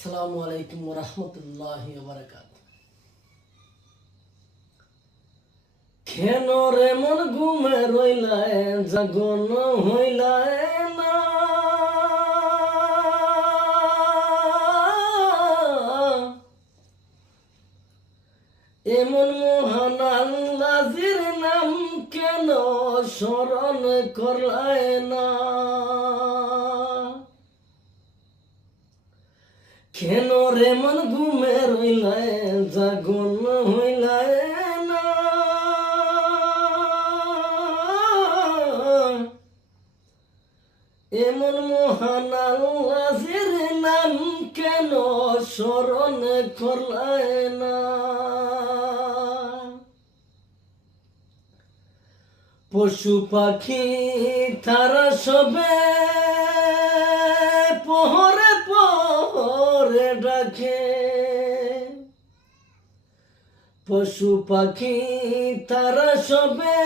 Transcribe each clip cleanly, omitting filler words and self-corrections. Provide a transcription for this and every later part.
আসসালামু আলাইকুম ওয়া রাহমাতুল্লাহি ওয়া বারাকাতুহু। কেন রে মন ঘুমে রইলায় জাগন হইলায় না, এমন মহান আল্লাহর নাম কেন স্মরণ করলায় না। কেন রে মন ঘুমে রইলায় জাগন হইলায় না, এমন মহান আল্লাহর নাম কেন স্মরণ করলায় না। পশু পাখি তারা সবে পহরে পহরে ডাকে, পশু পাখি তারা সবে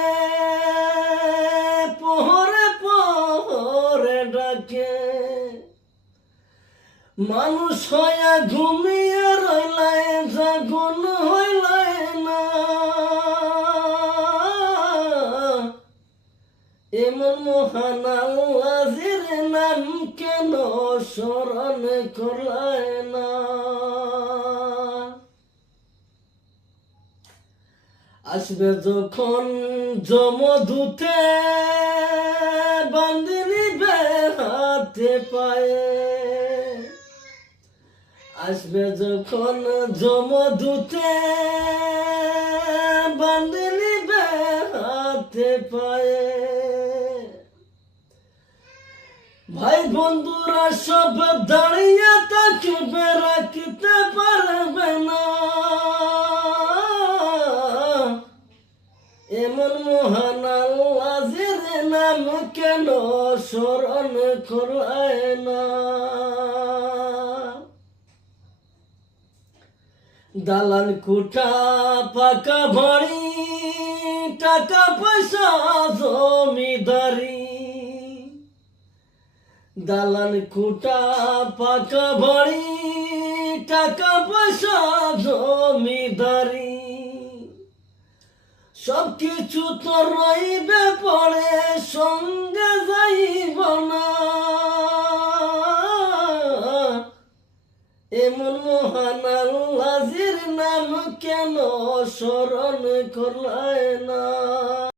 পহরে পহরে ডাকে। মানুষ হইয়া ঘুমিয়ে রইলায় জাগন হইলায় না, এমন মহান আল্লাহর নাম কেন স্মরণ করলায় না। আসবে যখন যমদূতে বাঁধি নিবে হাতে পায়ে, আসবে যখন যমদূতে বাঁধি নিবে হাতে পায়ে। ভাই বন্ধুরা সব দাঁড়িয়ে থাকবে, রাখতে পারবে না, এমন মহান আল্লাহর নাম কেন স্মরণ করলায় না। দালান কুঠা পাকা বাড়ি টাকা পয়সা জমিদারি, দালান কুঠা পাকা বাড়ি টাকা পয়সা জমিদারি, সব কিছু তো রইবে পড়ে সঙ্গে যাইব না, এমন মহান আল্লাহর নাম কেন স্মরণ করলায় না।